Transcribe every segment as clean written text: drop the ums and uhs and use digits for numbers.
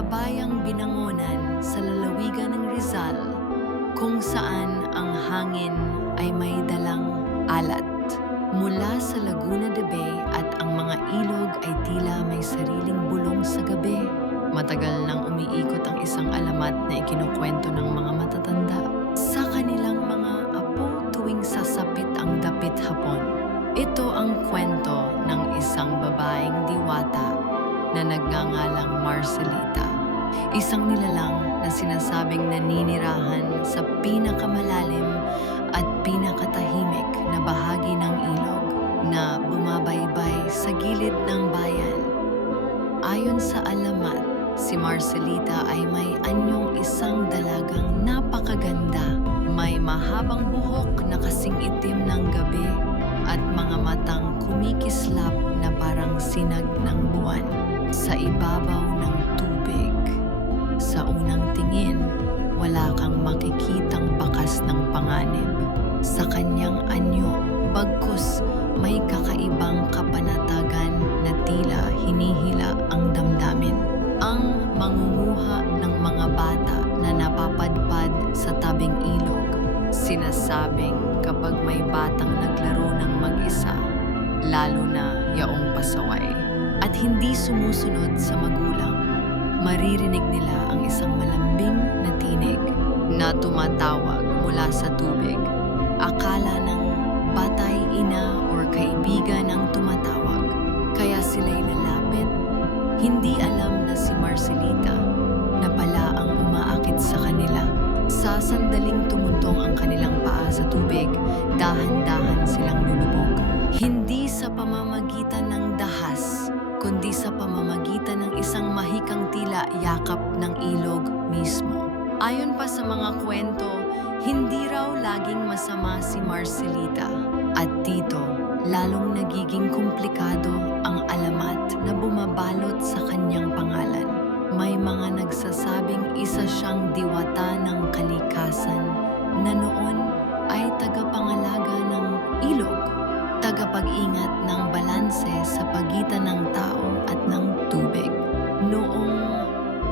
sa bayang Binangonan sa lalawigan ng Rizal, kung saan ang hangin ay may dalang alat. Mula sa Laguna de Bay at ang mga ilog ay tila may sariling bulong sa gabi. Matagal nang umiikot ang isang alamat na ikinukwento ng mga matatanda sa kanilang mga apo tuwing sasapit ang dapit hapon. Ito ang kwento ng isang babaeng diwata na nagngangalang Marcelita. Isang nilalang na sinasabing naninirahan sa pinakamalalim at pinakatahimik na bahagi ng ilog na bumabaybay sa gilid ng bayan. Ayon sa alamat, si Marcelita ay may anyong isang dalagang napakaganda. May mahabang buhok na kasing itim ng gabi at mga matang kumikislap na parang sinag ng buwan sa ibabaw ng tubig. Sa unang tingin, wala kang makikitang bakas ng panganib sa kanyang anyo, bagkus may kakaibang kapanatagan na tila hinihila ang damdamin. Ang mangunguha ng mga bata na napapadpad sa tabing ilog. Sinasabing kapag may batang naglaro ng mag-isa, lalo na yaong pasaway, at hindi sumusunod sa magulang, maririnig nila ang isang malambing na tinig na tumatawag mula sa tubig. Akala ng batay ina or kaibigan ang tumatawag, kaya sila'y lalapit. Hindi alam na si Marcelita na pala ang umaakit sa kanila. Sa sandaling tumuntong ang kanilang paa sa tubig, dahan-dahan silang lulubog. Hindi sa pamamagitan ng dahas, kundi sa pamamagitan ng isang mahikang tila yakap ng ilog mismo. Ayon pa sa mga kwento, hindi raw laging masama si Marcelita. At dito, lalong nagiging komplikado ang alamat na bumabalot sa kanyang pangalan. May mga nagsasabing isa siyang diwata ng kalikasan na noon ay tagapangalaga ng ilog, tagapag-ingat ng balanse sa pagitan ng tao at ng tubig. Noong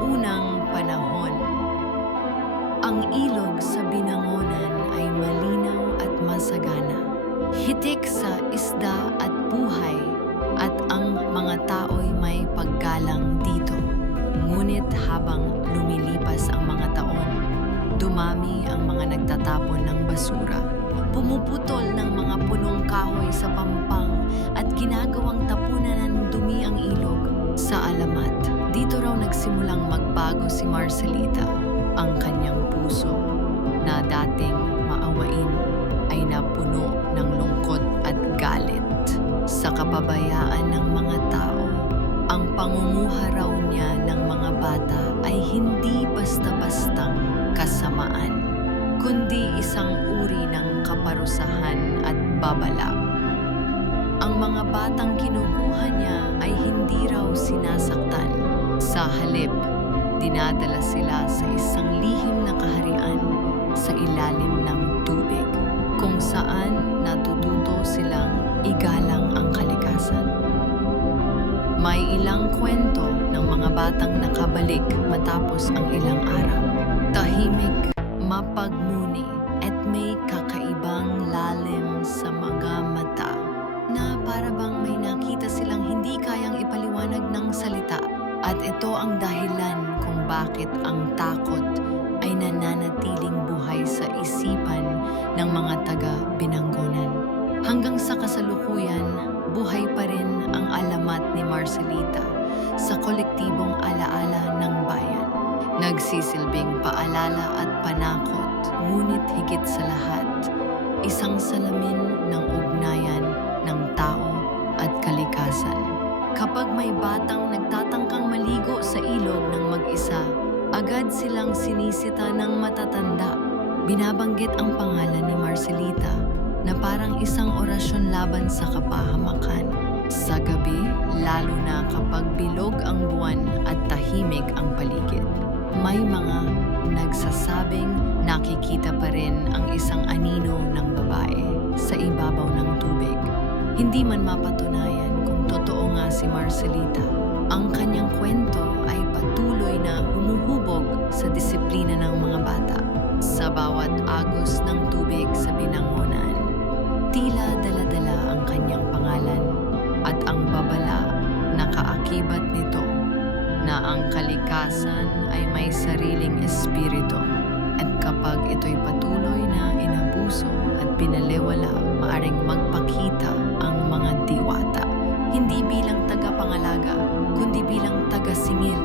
unang panahon, ang ilog sa Binangonan ay malinaw at masagana. Hitik sa isda at buhay, at ang mga tao'y may paggalang dito. Ngunit habang lumilipas ang mga taon, dumami ang mga nagtatapon ng basura, pumuputol ng mga punong kahoy sa pampang at ginagawang tapunan ng dumi ang ilog. Sa alamat, dito raw nagsimulang magbago si Marcelita. Ang kanyang puso na dating maawain ay napuno ng lungkot at galit. Sa kapabayaan ng mga tao, ang pangunguha raw niya ng mga bata ay hindi basta-bastang kasamaan, kundi isang uri ng kaparusahan at babala. Ang mga batang kinukuha niya ay hindi raw sinasaktan. Sa halip, dinadala sila sa isang lihim na kaharian sa ilalim ng tubig, kung saan natututo silang igalang ang kalikasan. May ilang kwento ng mga batang nakabalik matapos ang ilang araw. Tahimik, mapagmuni, at may kakaibang lalim sa mga mata na para bang may nakita silang hindi kayang ipaliwanag ng salita. At ito ang dahilan kung bakit ang takot ay nananatiling buhay sa isipan ng mga taga-Binangonan. Hanggang sa kasalukuyan, buhay pa rin ang alamat ni Marcelita sa kolektibong alaala ng bayan. Nagsisilbing paalala at panakot, ngunit higit sa lahat, isang salamin ng ugnayan ng tao at kalikasan. Kapag may batang nagtatangkang maligo sa ilog ng mag-isa, agad silang sinisita ng matatanda. Binabanggit ang pangalan ni Marcelita na parang isang orasyon laban sa kapahamakan. Sa gabi, lalo na kapag bilog ang buwan at tahimik ang paligid, may mga nagsasabing nakikita pa rin ang isang anino ng babae sa ibabaw ng tubig. Hindi man mapatunayan kung totoo nga si Marcelita, ang kanyang kwento ay patuloy na Ang kalikasan ay may sariling espiritu at kapag ito'y patuloy na inabuso at pinaliwala, maaring magpakita ang mga diwata, hindi bilang tagapangalaga, kundi bilang tagasingil